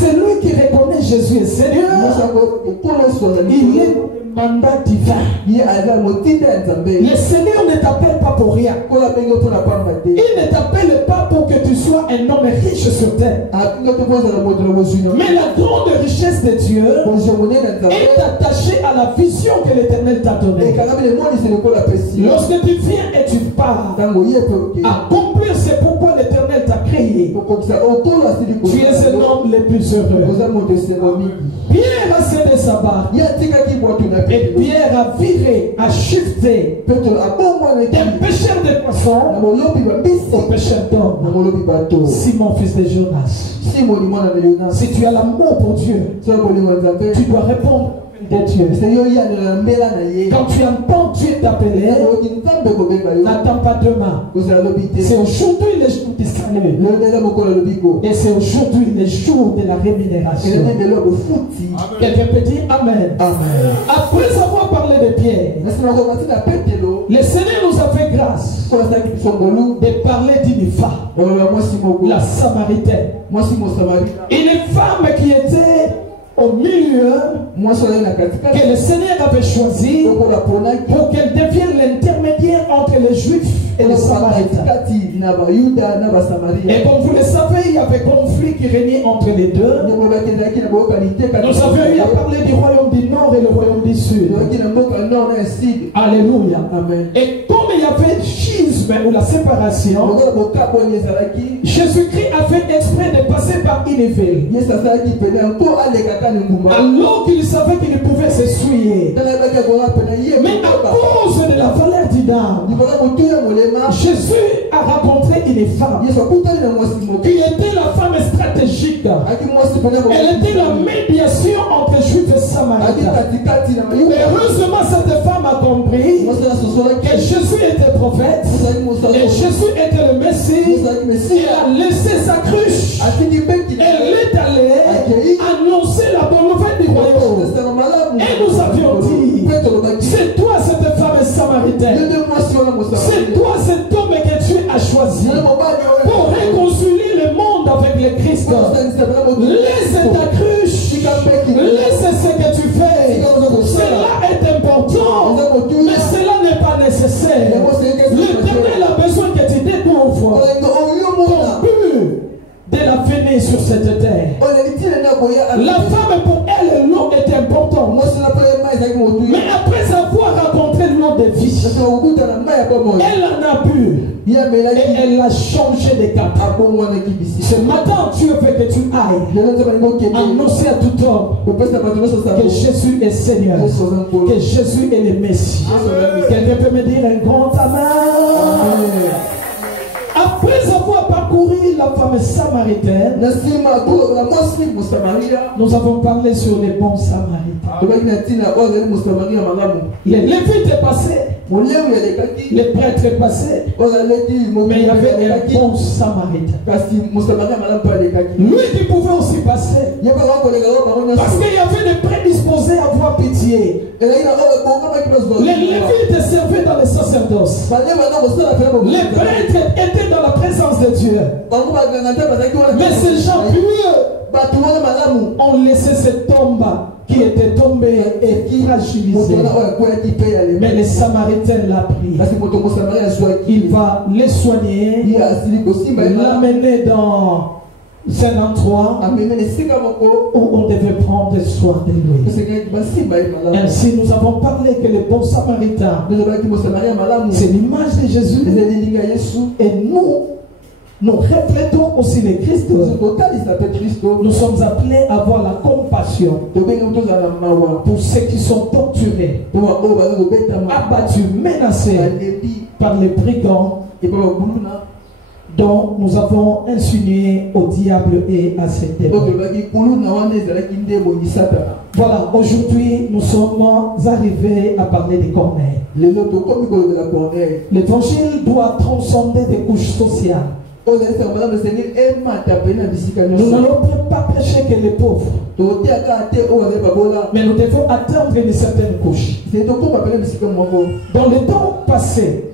celui qui reconnaît Jésus est Seigneur, il est mandat divin. Le Seigneur ne t'appelle pas pour rien. Il ne t'appelle pas pour que tu sois un homme riche sur terre. Mais la grande richesse de Dieu est attachée à la vision que l'Éternel t'a donnée. Lorsque tu viens et tu pars, accomplir, c'est pourquoi l'Éternel t'a créé. Tu es un homme le plus heureux. Pierre a cédé sa barque. Et Pierre a viré, a shifté d'un pêcheur de poissons au pêcheur d'hommes. Simon, fils de Jonas, si tu as l'amour pour Dieu, tu dois répondre de Dieu. Quand tu entends Dieu t'appeler, n'attends pas demain. C'est aujourd'hui le jour du salut. Et c'est aujourd'hui le jour de la rémunération. Quelqu'un peut dire Amen. Amen. Après avoir parlé de Pierre, le Seigneur nous a fait grâce de parler d'une femme, la Samaritaine. Une femme qui était au milieu, que le Seigneur avait choisi pour qu'elle devienne l'intermédiaire entre les Juifs et les Samaritains. Et comme vous le savez, il y avait conflit qui régnait entre les deux. Nous avions eu à parler du royaume du Nord et le royaume du Sud. Alléluia. Amen. Et comme il y avait schisme ou la séparation, Jésus-Christ a fait exprès de passer par une ville. Alors qu'il savait qu'il ne pouvait s'essuyer. Mais à cause de la valeur du dame, Jésus a rencontré une femme qui était la femme stratégique. Elle était la médiation entre Juifs et Samaritains. Heureusement, cette femme a compris que Jésus était prophète et Jésus était le Messie. Elle a laissé sa cruche. Elle est allée annoncer la bonne nouvelle du royaume. Et nous avions dit, c'est toi cette femme samaritaine. C'est toi cet homme que Dieu a choisi pour réconcilier le monde avec le Christ. Laisse ta cruche. Laisse ce que tu fais. Cela est important, mais cela n'est pas nécessaire. L'Éternel a besoin que tu découvres ton but de la venue sur cette terre. La femme, pour elle, l'eau est important. Mais après avoir rencontré l'eau de vie, elle en a bu. Et elle a changé de cap. Ce matin, Dieu veut que tu ailles annoncer à tout homme que Jésus est Seigneur, que Jésus est le Messie. Quelqu'un peut me dire un grand amen? Après avoir parcouru la femme samaritaine, nous avons parlé sur les bons samaritains. Les Lévites est passé, les prêtres est passé, mais il y avait un bon samaritain. Lui qui pouvait aussi passer, parce qu'il y avait des prédisposés à avoir pitié. Les Lévites servaient dans le sacerdoce. Les prêtres étaient dans la présence de Dieu. Mais ces gens pieux ont laissé cette tombe qui était tombée et fragilisée. Mais les Samaritains l'ont pris. Il va les soigner, l'amener dans un endroit où on devait prendre soin de lui. Ainsi, nous avons parlé que le bon Samaritain, c'est l'image de Jésus. Et nous reflétons aussi le Christ. Nous sommes appelés à avoir la compassion pour ceux qui sont torturés, abattus, menacés par les brigands dont nous avons insinué au diable et à ses démons. Voilà, aujourd'hui nous sommes arrivés à parler de Corneille. L'évangile doit transcender des couches sociales. Nous n'allons pas prêcher que les pauvres, mais nous devons atteindre une certaine couche. Dans le temps passé,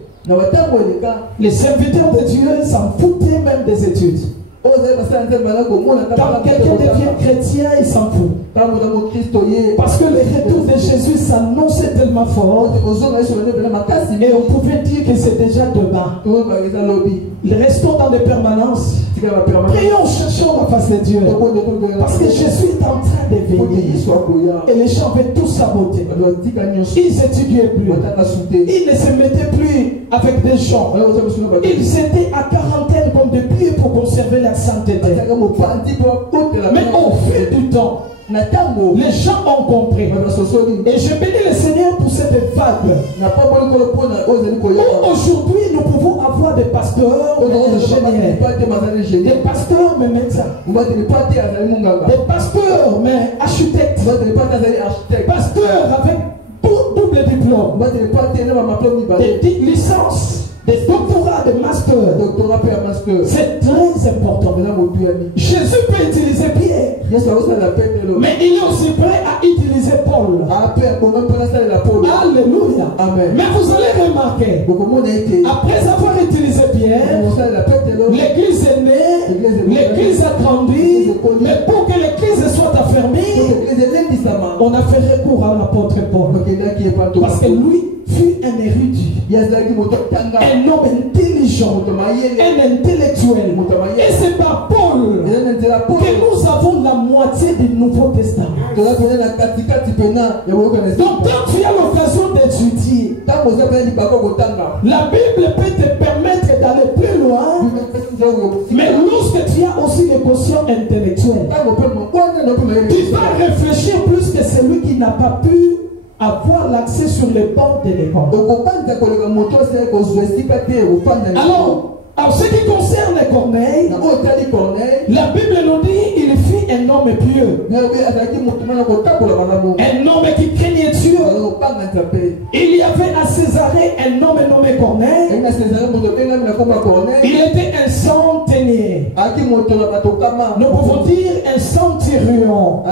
les serviteurs de Dieu s'en foutaient même des études. Quand quelqu'un devient chrétien, il s'en fout. Parce que le retour de Jésus s'annonçait tellement fort. Et on pouvait dire que c'est déjà demain. Restons dans des permanences. Prions, cherchons la face de Dieu. Parce que Jésus est en train de venir. Et les gens veulent tout saboter. Ils n'étudiaient plus. Ils ne se mettaient plus avec des gens. Ils étaient à quarantaine comme des pieds pour conserver la sainteté. Mais au fil du temps, les gens ont compris. Et je bénis le Seigneur pour cette vague. Aujourd'hui, nous pouvons avoir des pasteurs, des pasteurs, mais médecins, des pasteurs, mais architectes, pasteurs avec double diplôme, des licences, des doctorats, des masters. C'est très important. Jésus peut utiliser Pierre, mais il est aussi prêt à utiliser Paul. Alléluia. Amen. Mais vous allez remarquer, après avoir utilisé Pierre, l'église est née, l'église a grandi, mais pour que l'église soit affermie, on a fait recours à l'apôtre Paul. Parce que lui fut un érudit, un homme intelligent, un intellectuel. Et c'est par Paul que nous avons la moitié du Nouveau Testament. Donc quand tu as l'occasion d'étudier, la Bible peut te permettre d'aller plus loin. Mais lorsque tu as aussi des quotients intellectuels, tu vas réfléchir plus que celui qui n'a pas pu avoir l'accès sur les bancs de l'école. Alors, en ce qui concerne Corneille, la Bible nous dit il fut un homme pieux, un homme qui craignait Dieu. Il y avait à Césarée un homme nommé Corneille. Il était un centenier. Nous pouvons dire un centurion.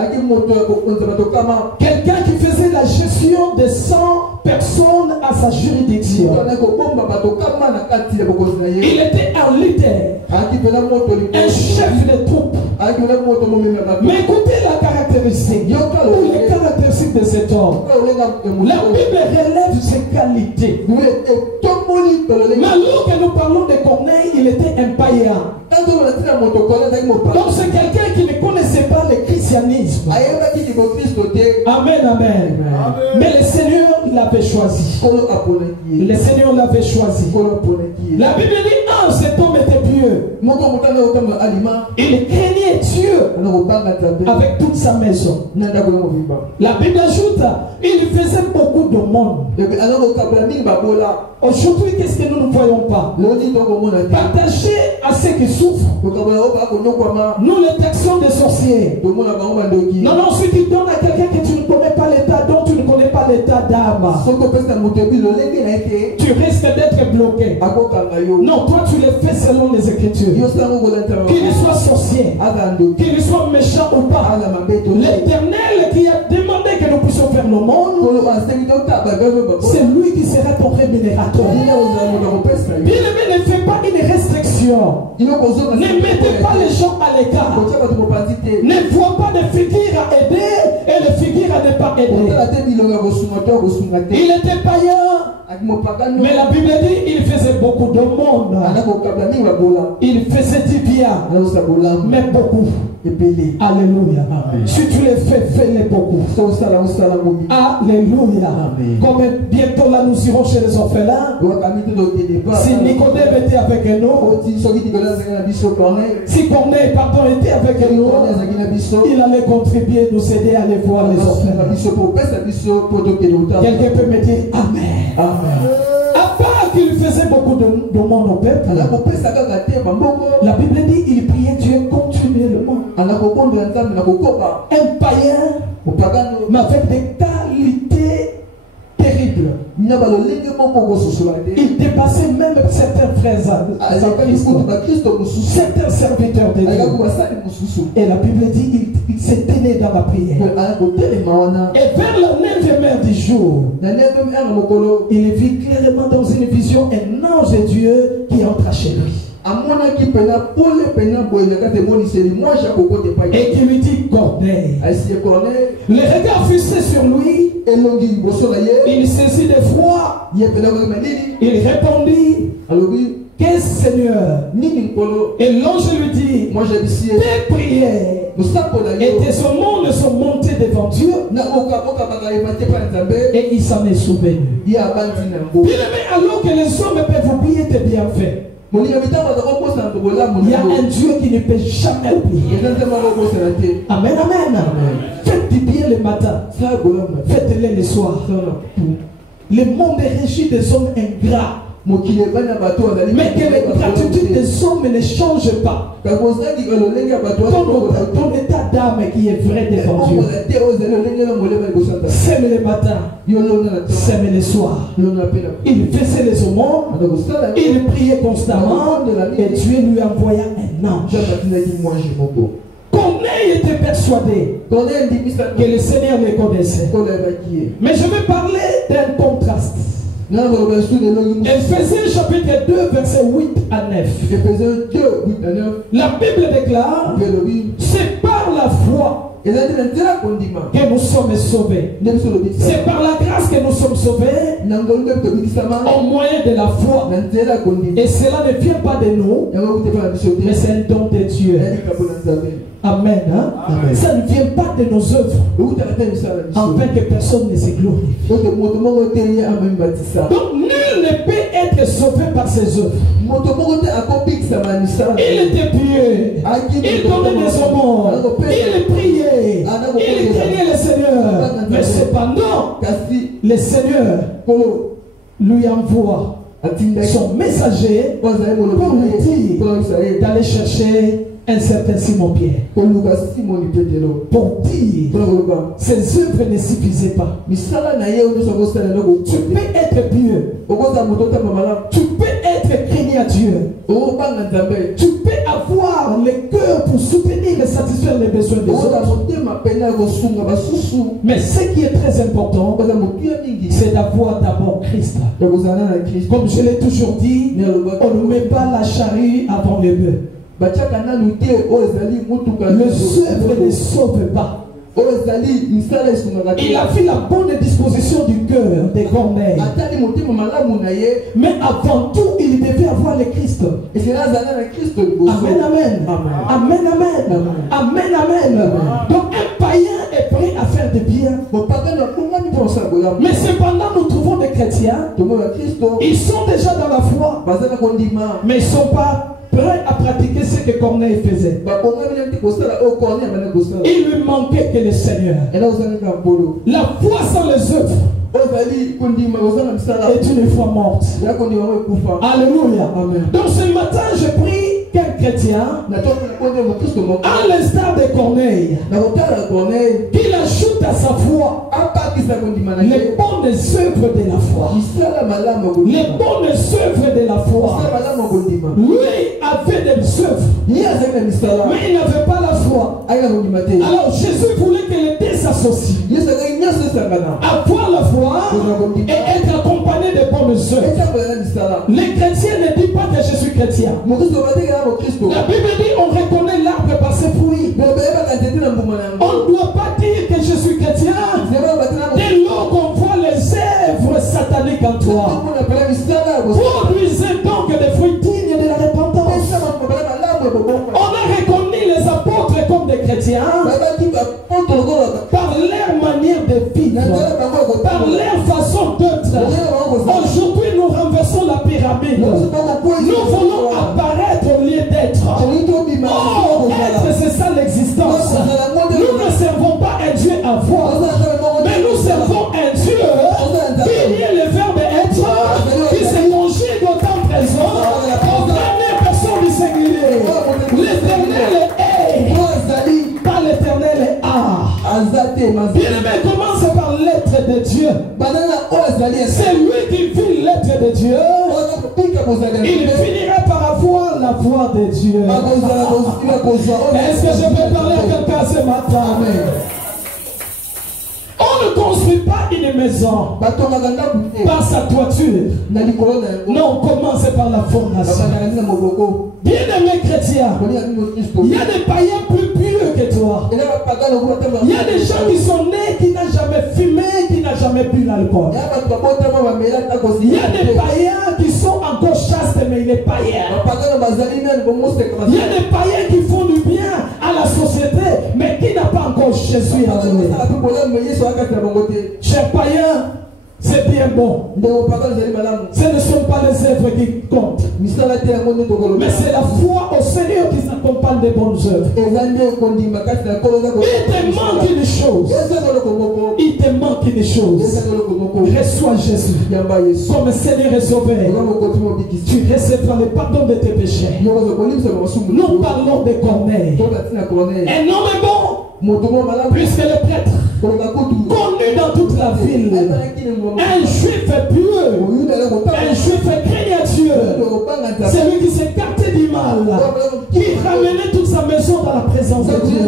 Quelqu'un qui faisait la gestion de 100 personnes à sa juridiction. Il était un leader, un chef de troupe. Mais écoutez la caractéristique, ou les caractéristiques de cet homme. La Bible relève ses qualités. Mais alors que nous parlons de Corneille, il était un païen. Donc c'est quelqu'un qui ne connaissait pas le christianisme. Amen, amen. Mais le Seigneur l'avait choisi. Le Seigneur l'avait choisi. La Bible dit, ah, cet homme était pieux. Il craignait Dieu avec toute sa maison. La Bible ajoute, il faisait beaucoup de monde. Aujourd'hui, qu'est-ce que nous ne voyons pas? Partager à ceux qui souffrent. Nous les taxons des sorciers. Non, non, si tu donnes à quelqu'un que tu ne connais pas l'état, dont tu ne connais pas l'état d'âme, tu risques d'être bloqué. Non, toi tu le fais selon les Écritures. Qu'il soit sorcier, qu'il soit méchant ou pas, l'Éternel qui a demandé que nous puissions faire le monde, c'est lui qui sera ton rémunérateur. Bien-aimé, ne fais pas une restriction. Ne mettez pas les gens à l'écart. Ne vois pas de figures à aider et de figures à ne pas aider. Il était païen, mais la Bible dit il faisait beaucoup de monde. Il faisait du bien, mais beaucoup. Alléluia. Si tu les fais, fais-les beaucoup. Alléluia. Comme bientôt là nous irons chez les orphelins. Si Nicodème était avec nous, si Corneille, pardon, était avec nous, il allait contribuer, nous aider à aller voir les orphelins. Quelqu'un peut me dire Amen. Amen. À part qu'il faisait beaucoup de monde au peuple, la Bible dit il priait Dieu continuellement. Un païen, mais avec des qualités terribles. Il dépassait même certains frères, certains serviteurs de Dieu. Et la Bible dit il s'est tenu dans la prière. Et vers la 9e heure du jour, il vit clairement dans une vision un ange de Dieu qui entra chez lui. Et qui lui dit Corneille. Les regards fixés sur lui, il saisit d'effroi. Il répondit, qu'est-ce Seigneur? Et l'ange lui dit, tes prières et tes aumônes sont montées devant Dieu, et il s'en est souvenu. Bien aimé, alors que les hommes peuvent oublier tes bienfaits, il y a un Dieu qui ne peut jamais oublier. Amen, amen. Faites du bien le matin, faites-le le soir. Le monde est régi des hommes ingrats. Mais que la gratitude des hommes ne change pas ton état d'âme qui est vrai devant Dieu. Sème le matin, sème le soir. Il faisait les aumônes, il priait constamment, et Dieu lui envoya un ange. Corneille était persuadé que le Seigneur le connaissait. Mais je vais parler d'un contraste. Ephésiens chapitre 2 verset 8 à 9. La Bible déclare, c'est par la foi que nous sommes sauvés. C'est par la grâce que nous sommes sauvés au moyen de la foi. Et cela ne vient pas de nous, mais c'est un don de Dieu. Amen, hein? Amen. Ça ne vient pas de nos œuvres, afin que personne ne se glorifie. Donc nul ne peut être sauvé par ses œuvres. Il était pieux, il donnait des aumônes, il priait, il craignait le Seigneur. Mais cependant, le Seigneur lui envoie son messager pour lui dire d'aller chercher un certain Simon-Pierre. Pour dire, ses œuvres ne suffisaient pas. Tu peux être pieux. Tu peux être craignant à Dieu. Tu peux avoir le cœur pour soutenir et satisfaire les besoins des autres. Mais ce qui est très important, c'est d'avoir d'abord Christ. Comme je l'ai toujours dit, on ne met pas la charrue avant le bœuf. Les œuvres ne sauvent pas. Il a fait la bonne disposition du cœur des Corneilles. Mais avant tout, il devait avoir le Christ. Amen, amen. Amen, amen. Amen, amen. Donc un païen est prêt à faire du bien. Mais cependant, nous trouvons des chrétiens. Ils sont déjà dans la foi, mais ils ne sont pas prêt à pratiquer ce que Corneille faisait. Il lui manquait que le Seigneur. La foi sans les œuvres est une foi morte. Alléluia. Donc ce matin, je prie qu'un chrétien, à l'instar de Corneille, qu'il ajoute à sa foi les bonnes œuvres de la foi. Les bonnes œuvres de la foi. Lui avait des œuvres, mais il n'avait pas la foi. Alors Jésus voulait que les deux s'associent. Avoir la foi et être accompagné de bonnes œuvres. Les chrétiens ne disent pas que je suis chrétien. La Bible dit on reconnaît l'arbre par ses fruits. On ne doit pas dire que je suis chrétien dès lors qu'on voit les œuvres sataniques en toi. Produisez donc des fruits dignes de la repentance. On a reconnu les apôtres comme des chrétiens par leur manière de vivre, par leur façon d'être. Aujourd'hui, nous renversons la pyramide. Nous voulons apparaître au lieu d'être. Oh, être, c'est ça l'existence. Nous ne servons pas un Dieu à voir, mais nous servons un Dieu qui est le verbe être, qui se conjugue au temps présent, aux dernières personnes du singulier. L'éternel est, pas l'éternel est Bien-aimé, commence par l'être de Dieu. C'est lui qui vit l'être de Dieu. Il finira par avoir la voix de Dieu. Est-ce que je peux parler à quelqu'un ce matin? On ne construit pas une une maison par sa toiture. Non, commence par la fondation. Bien-aimé chrétien, il y a des païens plus pieux que toi. Il y a des gens qui sont nés, qui n'ont jamais fumé, qui n'ont jamais bu l'alcool. Il y a des païens qui sont encore chastes, mais il est païen. Il y a des païens qui font du bien à la société, mais qui n'a pas encore Jésus à lui. Chers païens, c'est bien bon. Ce ne sont pas les œuvres qui comptent, mais c'est la foi au Seigneur qui s'accompagne des bonnes œuvres. Il te manque une chose. Il te manque une chose. Reçois Jésus comme Seigneur et Sauveur. Tu recevras le pardon de tes péchés. Nous parlons de Corneille. Un homme est bon plus que le prêtre, connu dans toute la ville. Un juif pieux, un juif craignant Dieu. C'est lui qui s'écartait du mal, qui ramenait toute sa maison dans la présence de Dieu.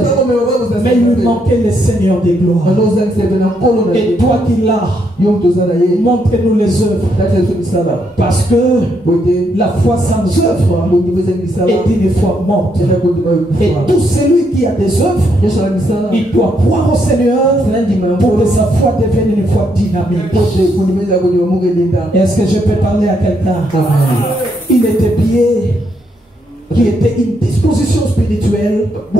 Mais il lui manquait le Seigneur des gloires. Et toi qui l'as, montre-nous les œuvres. Parce que la foi sans œuvre est une foi morte. Et tout celui qui a des œuvres, il doit croire au Seigneur pour que sa foi devienne une foi dynamique. Est-ce que je peux parler à quelqu'un? Il était pieds qui était une disposition spirituelle de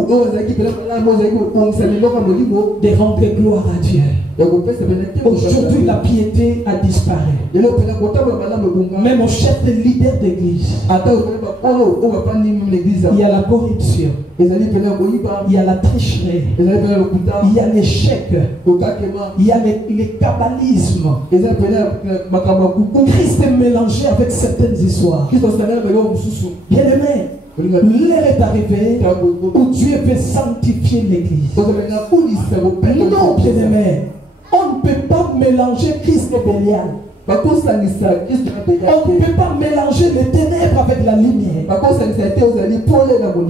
rendre gloire à Dieu. Aujourd'hui, la piété a disparu. Même au chef de leader d'église, il y a la corruption, il y a la tricherie, il y a l'échec, il y a le kabbalisme. Christ est mélangé avec certaines histoires. Bien aimé, l'heure est arrivée où Dieu veut sanctifier l'église. Non, bien aimé, on ne peut pas mélanger Christ et Bélial. On ne peut pas mélanger les ténèbres avec la lumière.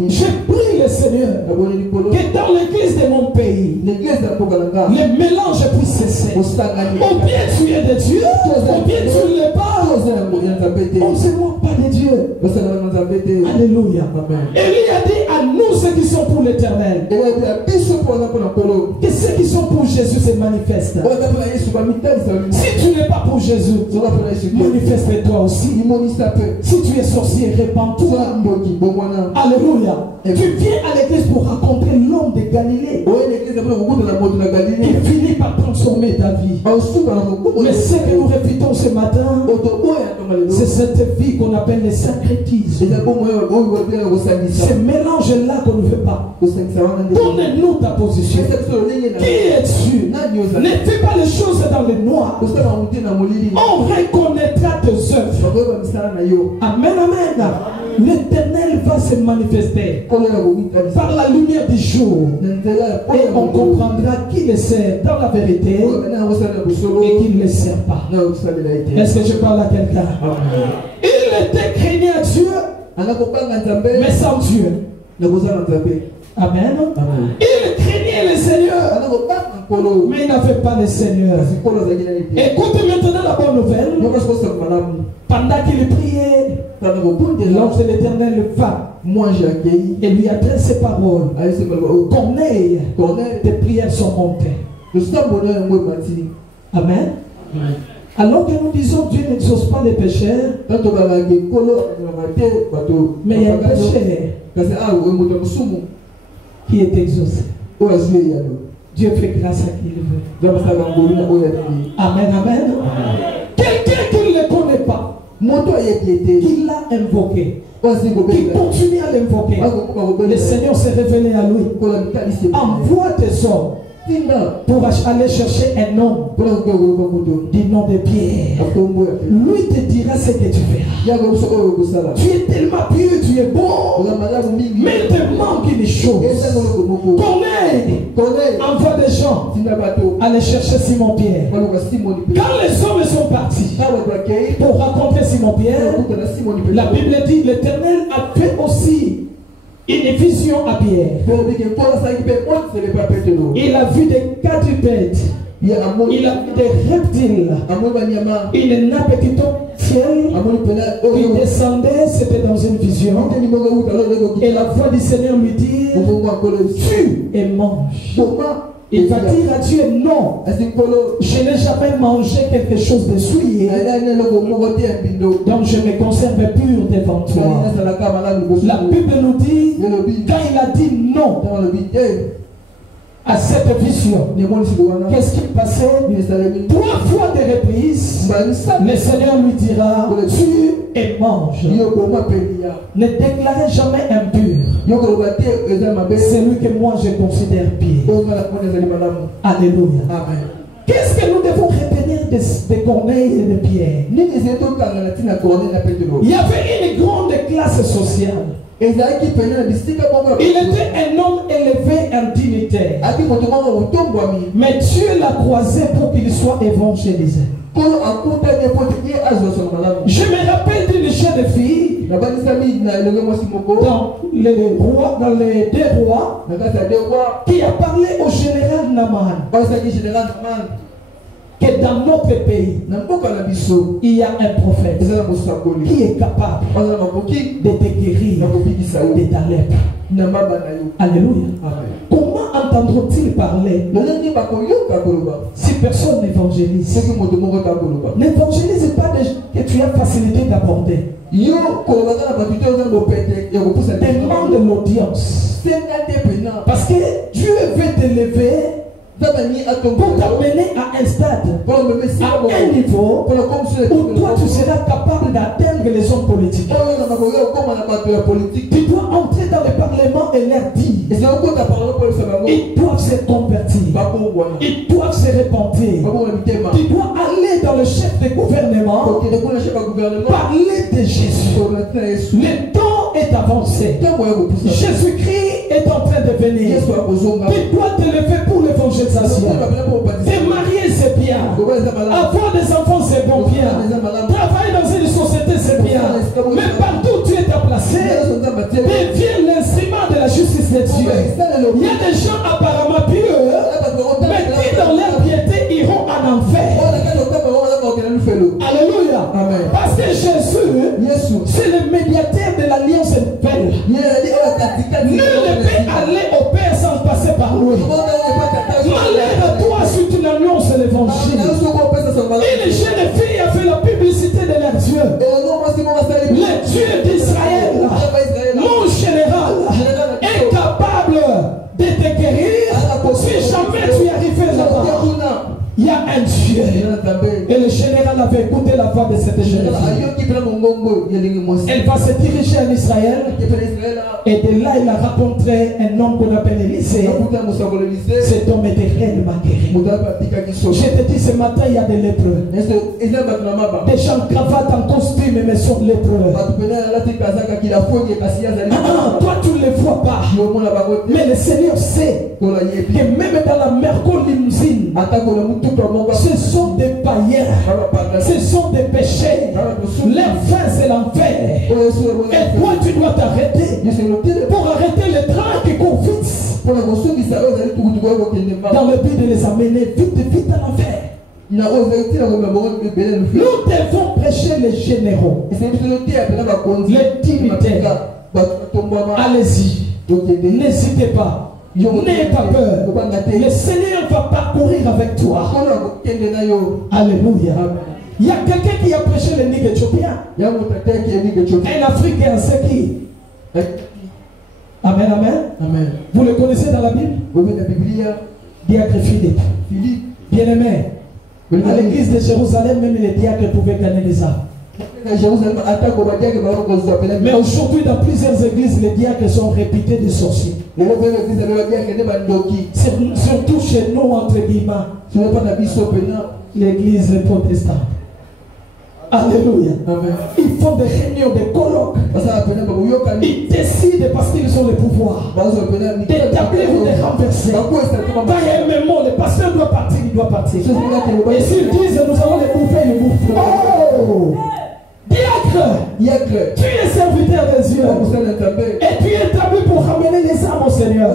Je prie le Seigneur que dans l'église de mon pays, le mélange puisse cesser. Ou bien tu es de Dieu, ou bien tu ne l'es pas. On ne se moque pas de Dieu. Alléluia. Élie a dit à nous ceux qui sont pour l'éternel, que ceux qui sont pour Jésus se manifestent. Si tu n'es pas pour Jésus, manifeste-toi aussi. Si tu es sorcier, répands-toi. Alléluia. Tu viens à l'église pour rencontrer l'homme de Galilée qui finit par transformer ta vie. Mais ce que nous répétons ce matin, c'est cette vie qu'on appelle le syncrétisme. Ce mélange-là qu'on ne veut pas. Donne-nous ta position. Qui es-tu? Ne fais pas les choses dans le noir. On reconnaîtra tes œuvres. Amen, amen. L'Éternel va se manifester par la lumière du jour. Et on comprendra qui le sert dans la vérité et qui ne le sert pas. Est-ce que je parle à quelqu'un? Il était craignant Dieu, mais sans Dieu. Amen. Il craignait le Seigneur, mais il n'avait pas le Seigneur. Écoute maintenant la bonne nouvelle. Pendant qu'il priait, l'ange de l'Éternel va et lui adresse ces paroles. Corneille, tes prières sont montées. Amen. Alors que nous disons Dieu n'exauce pas les pécheurs, mais il y a un péché qui est exaucé. Dieu fait grâce à qui il veut. Amen, amen. Quelqu'un qui ne le connaît pas, qui l'a invoqué, qui continue à l'invoquer, le Seigneur s'est révélé à lui. Envoie tes hommes pour aller chercher un homme du nom de Pierre. Lui te dira ce que tu verras. Tu es tellement pieux, tu es bon, mais il te manque une chose. Corneille envoie des gens aller chercher Simon Pierre. Quand les hommes sont partis pour rencontrer Simon Pierre, la Bible dit l'Éternel a fait aussi une vision à Pierre. Il a vu des quadrupèdes Il a vu des reptiles. Une nappe qui tombe ciel, qui descendait, c'était dans une vision. Et la voix du Seigneur lui dit, tue et mange. Il va dire à Dieu, non, je n'ai jamais mangé quelque chose de souillé, donc je me conserve pur devant toi. La Bible nous dit, quand il a dit non à cette vision, qu'est-ce qui passait? 3 fois de reprises, le Seigneur lui dira, tue et mange. Ne déclarez jamais impur celui que moi je considère pire. Alléluia. Qu'est-ce que nous devons retenir de Corneille et de Pierre? Il y avait une grande classe sociale. Il était un homme élevé en dignité. Mais Dieu l'a croisé pour qu'il soit évangélisé. Je me rappelle d'une jeune fille dans les 2 rois qui a parlé au général Naman que dans notre pays il y a un prophète qui est capable de te guérir de ta lèpre. Alléluia. Comment entendront-ils parler si personne n'évangélise? N'évangélise pas que tu as facilité d'aborder. Demande l'audience. Parce que Dieu veut t'élever pour t'amener à un stade, à un niveau où toi tu seras capable d'atteindre les hommes politiques. Tu dois entrer dans le parlement et leur dire, ils doivent se convertir, ils doivent se repentir. Tu dois aller dans le chef de gouvernement, parler de Jésus. Le temps est avancé. Jésus-Christ est en train de venir. Tu dois te lever pour l'évangélisation. Te marier c'est bien. Avoir des enfants c'est bon bien. Travailler dans une société c'est bien. Mais partout où tu es placé, deviens l'instrument de la justice de Dieu. Il y a des gens apparemment pieux, mais qui dans leur piété iront en enfer. Alléluia. Parce que Jésus, c'est le médiateur de l'alliance nouvelle. Nul ne peut aller au Père sans passer par lui. Malheur à toi si tu n'annonces l'évangile. Une jeune fille a fait la publicité de leur Dieu. Le Dieu d'Israël, mon général, est capable de te guérir si jamais tu es arrivé là-bas. Il y a un Dieu. Et le général avait écouté la voix de cette jeune fille. Elle va se diriger en Israël. Et de là, il a rencontré un homme qu'on appelle Élisée. Cet homme était réellement guéri. Je te dis ce matin, il y a des lépreux. Des gens cravatent en costume, mais sont lépreux. Toi, tu ne les vois pas. Mais le Seigneur sait que même dans la mercolimsine, ce sont des païens, ce sont des péchés. Leur fin c'est l'enfer. Et toi tu dois t'arrêter pour arrêter les trains qui courent vite, dans le but de les amener vite à l'enfer. Nous devons prêcher les généraux, les dignitaires. Allez-y, n'hésitez pas. N'aie pas peur. Le Seigneur va parcourir avec toi. Alléluia. Il y a quelqu'un qui a prêché le Nègre éthiopien. Un Africain, c'est qui? Amen, amen. Vous le connaissez dans la Bible? Diacre Philippe. Bien-aimé. À l'église de Jérusalem, même les diacres pouvaient gagner des âmes. Mais aujourd'hui, dans plusieurs églises, les diacres sont réputés de sorciers. Surtout chez nous, entre guillemets, l'église protestante. Alléluia. Ils font des réunions, des colloques. Ils décident parce qu'ils ont le pouvoir d'établir ou de renverser. Quand il y a un moment, le pasteur doit partir, il doit partir. Et s'ils disent nous allons les bouffer, ils bouffent. Oh! Diacre! Tu es serviteur des yeux. Et tu es établi pour ramener les âmes au Seigneur.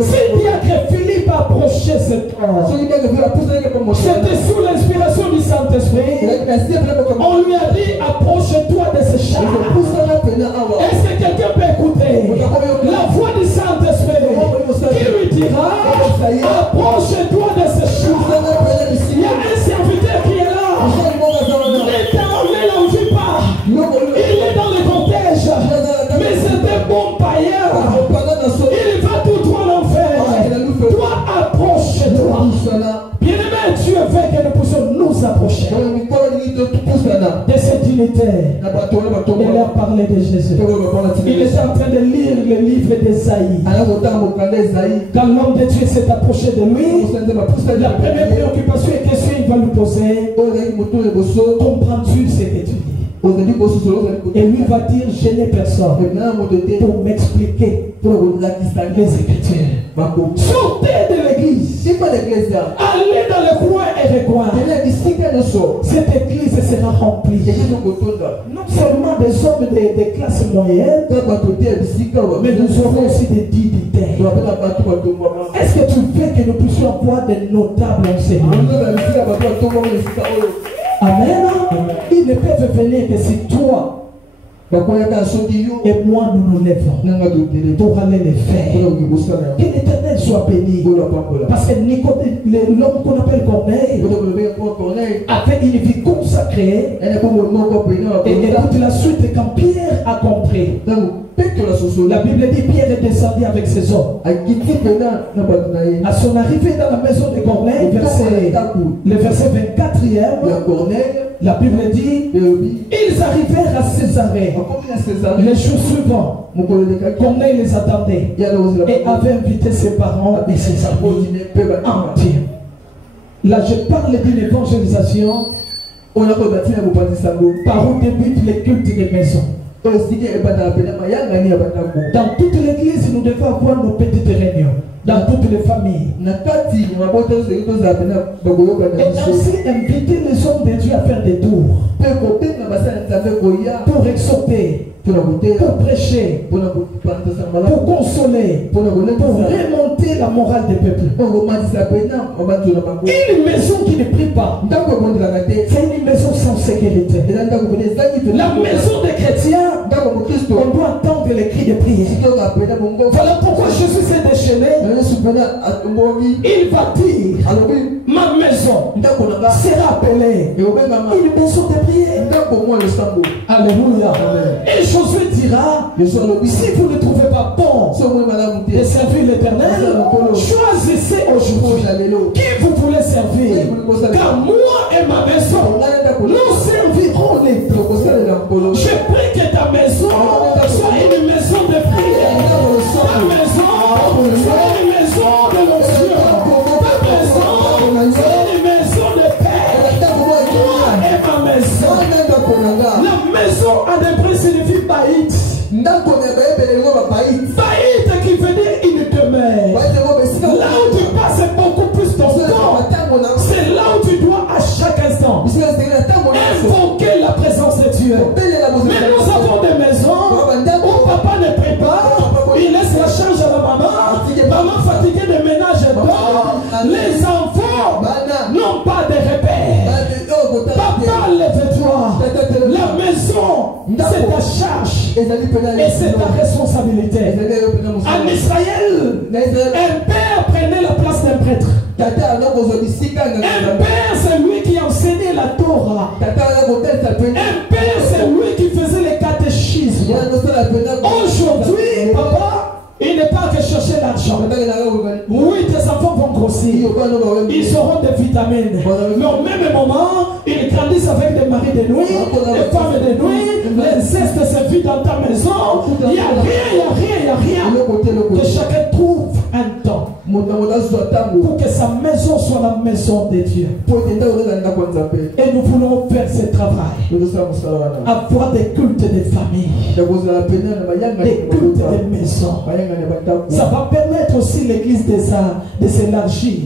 C'est bien que Philippe a approché cet homme. C'était sous l'inspiration du Saint-Esprit. On lui a dit, approche-toi de ce char. Est-ce que quelqu'un peut écouter la voix du Saint-Esprit qui lui dira, approche-toi de ce char. Il y a un serviteur qui est là. L'éternel ne l'envie pas. Il est dans le cortège. Mais c'est un bon païen. Il va tout droit en enfer. Toi, approche-toi. Bien-aimé, Dieu veut que nous puissions nous approcher de cette unité. Il a parlé de Jésus. Il est en train de lire le livre d'Ésaïe. Quand l'homme de Dieu s'est approché de lui, la première préoccupation et question qu'il va lui poser, comprends-tu ce que tu dis? Et lui va dire, je n'ai personne pour m'expliquer les Écritures. Sortez de l'église. Allez dans le coin et le coin. Cette église sera remplie. Non seulement des hommes de classe moyenne, mais nous aurons aussi des dignitaires. Est-ce que tu veux que nous puissions avoir des notables enseignants? Amen. Ils ne peuvent venir que si toi et moi nous nous lèvons pour aller les faire. Que l'Éternel soit béni. Parce que l'homme qu'on appelle Corneille avait une vie consacrée. Et écoute la suite quand Pierre a compris. La Bible dit Pierre est descendu avec ses hommes. À son arrivée dans la maison de Corneille, le verset 24e, la Bible dit ils arrivèrent à Césarée. Les jours suivants, Corneille les attendait et avait invité ses parents et ses amis entiers. Là, je parle d'une évangélisation par où débutent les cultes des maisons. Dans toute l'église, nous devons avoir nos petites réunions. Dans toutes les familles. Et ainsi inviter les hommes de Dieu à faire des tours. Pour exhorter, pour prêcher, pour consoler, pour remonter la morale des peuples. Une maison qui ne prie pas, c'est une maison sans sécurité. La maison des chrétiens, on doit entendre les cris de prière. Voilà pourquoi Jésus s'est déchaîné. Il va dire, ma maison sera appelée une maison de prière. Alléluia. Et Josué dira, si vous ne trouvez pas bon de servir l'Éternel, choisissez aujourd'hui qui vous voulez servir. Car moi et ma maison, nous servirons les deux. Je prie que ta maison soit une maison de prière. Ta maison soit une maison de l'onction. Ta maison soit une maison de paix. Moi et ma maison. La maison à des prix signifie baït. Baït qui veut dire une demeure. Là où tu passes beaucoup plus ton temps, c'est là où tu dois à chaque instant invoquer la présence de Dieu. Mais nous avons des maisons où papa ne prie pas, il laisse la charge à la maman, maman fatiguée de ménage et d'or. Les enfants n'ont pas de repères. Papa, lève-toi. La maison, c'est ta charge et c'est ta responsabilité. En Israël, un père prenait la place d'un prêtre. Un père, c'est lui qui enseignait la Torah. Un père, c'est lui qui faisait les catéchismes. Aujourd'hui, papa, il n'est pas que chercher l'argent. Oui, tes enfants vont grossir. Ils auront des vitamines. Mais au même moment, ils grandissent avec des maris de nuit, des femmes de nuit. L'inceste se vit dans ta maison. Il n'y a rien. Que chacun trouve un temps pour que sa maison soit la maison de Dieu. Et nous voulons faire ce travail. Avoir des cultes de famille, des cultes de maison. Ça va permettre aussi l'église de s'élargir.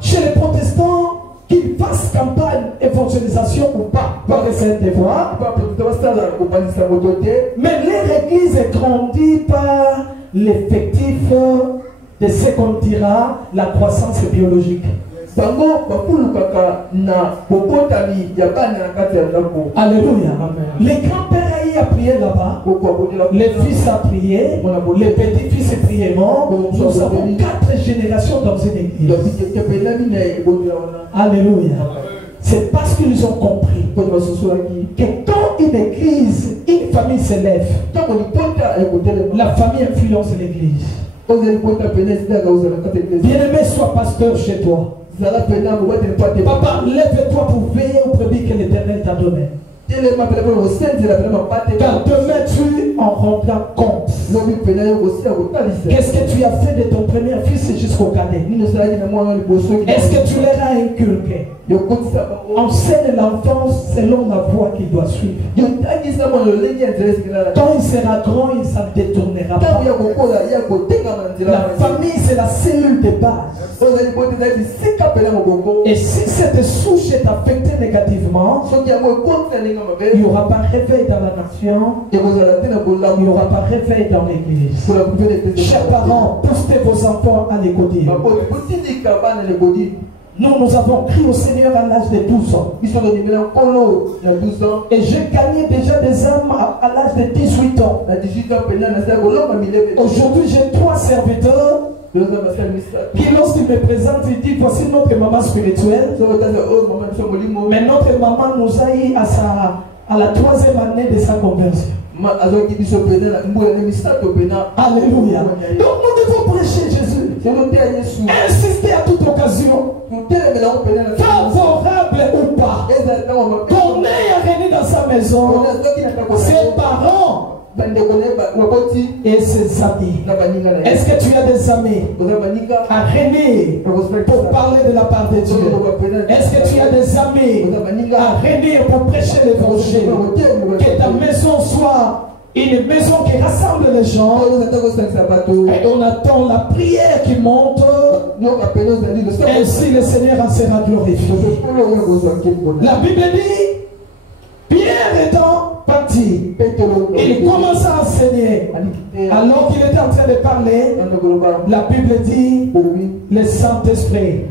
Chez les protestants, qu'il fasse campagne évangélisation ou pas, parce que c'est un devoir. Mais leur église est grandie par l'effectif de ce qu'on dira la croissance biologique. Alléluia. Les grands-pères a prié là-bas, les fils a prié, les petits-fils ont prié. Nous avons 4 générations dans une église. Alléluia. C'est parce qu'ils ont compris que quand une église, une famille s'élève, la famille influence l'église. Bien-aimé, sois pasteur chez toi. Papa, lève-toi pour veiller au brebis que l'Éternel t'a donné. Car demain tu en rendras compte. Qu'est-ce que tu as fait de ton premier fils jusqu'au cadet? Est-ce que tu leur as inculqué? Enseigne l'enfant selon la voie qu'il doit suivre. Quand il sera grand, il ne s'en détournera pas. La famille, c'est la cellule de base. Et si cette souche est affectée négativement, il n'y aura pas réveil dans la nation, il n'y aura pas réveil dans l'église. Chers parents, poussez vos enfants à l'écouter. Nous avons crié au Seigneur à l'âge de 12 ans. Et j'ai gagné déjà des âmes à l'âge de 18 ans. Aujourd'hui, j'ai 3 serviteurs qui, lorsqu'ils me présentent, ils disent: voici notre maman spirituelle. Mais notre maman nous a eu à la 3e année de sa conversion. Alléluia. Donc nous devons prêcher Jésus. Insister à toute occasion, favorable ou pas, qu'on ait à venir dans sa maison, ses parents et ses amis. Est-ce que tu as des amis à venir pour parler de la part de Dieu? Est-ce que tu as des amis à venir pour prêcher l'évangile? Que ta maison soit une maison qui rassemble les gens. Et on attend la prière qui monte. Ainsi le Seigneur en sera glorifié. La Bible dit, Pierre étant parti, il commence à enseigner. Alors qu'il était en train de parler, la Bible dit, le Saint-Esprit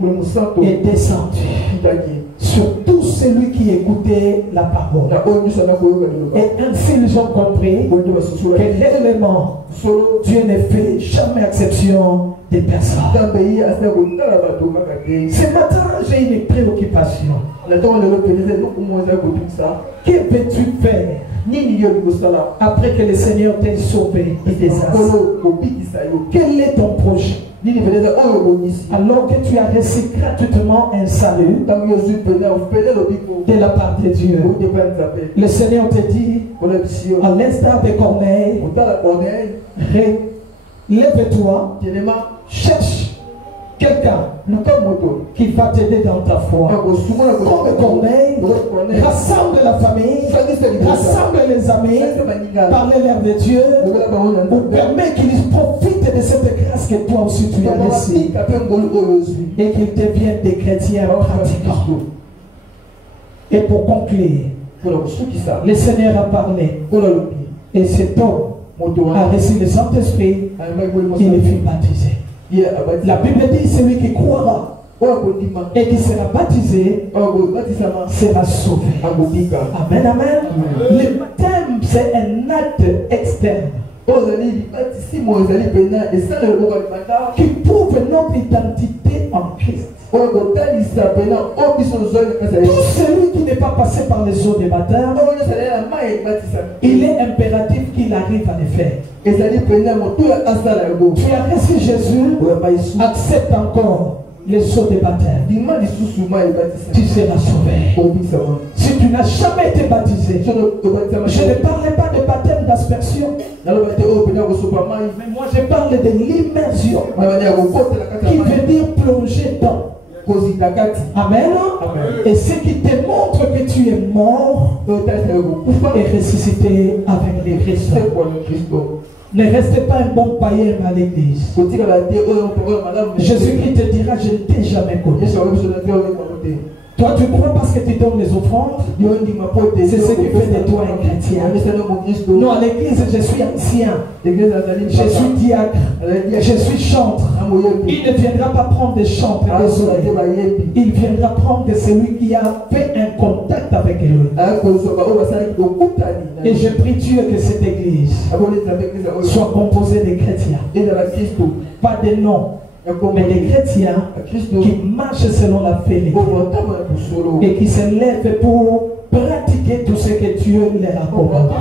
est descendu sur tout celui qui écoutait la parole. Et ainsi ils ont compris que réellement Dieu ne fait jamais exception des personnes. Ce matin, j'ai une préoccupation. Que veux-tu faire après que le Seigneur t'ait sauvé et désastre? Quel est ton projet? Alors que tu as reçu gratuitement un salut de la part de Dieu, le Seigneur te dit, à l'instar de Corneille, lève-toi, cherche quelqu'un qui va t'aider dans ta foi. Comme Corneille, rassemble la famille, rassemble les amis, parle-leur de Dieu, ou permet qu'ils profitent de cette grâce que toi aussi tu as reçue et qu'ils deviennent des chrétiens pratiquants. Et pour conclure, le Seigneur a parlé et cet homme a reçu le Saint-Esprit, il fut baptisé. La Bible dit: celui qui croira et qui sera baptisé sera sauvé. Amen, amen. Le baptême, c'est un acte externe qui prouve notre identité en Christ. Tout celui qui n'est pas passé par les eaux de baptême, il est impératif qu'il arrive à le faire. Tu as reçu Jésus, accepte encore les eaux de baptême, tu seras sauvé. Si tu n'as jamais été baptisé, je ne parlais pas de baptême d'aspersion, mais moi je parle de l'immersion, qui veut dire plonger dans. Amen. Et ce qui te montre que tu es mort et ressuscité avec les Christ. Ne restez pas un bon païen à l'église. Jésus qui te dira: je ne t'ai jamais connu. Toi, tu crois parce que tu donnes les offrandes, c'est ce qui fait de toi un chrétien. Non, à l'église, je suis ancien, je suis diacre, je suis chantre. Il ne viendra pas prendre des chantres, désolé. Il viendra prendre de celui qui a fait un contact avec lui. Et je prie Dieu que cette église soit composée de chrétiens, pas de noms, mais des chrétiens qui marchent selon la vérité et qui se lèvent pour pratiquer tout ce que Dieu leur a commandé.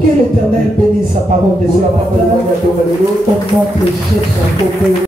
Que l'Éternel bénisse sa parole de ce matin. Au nom de Jésus.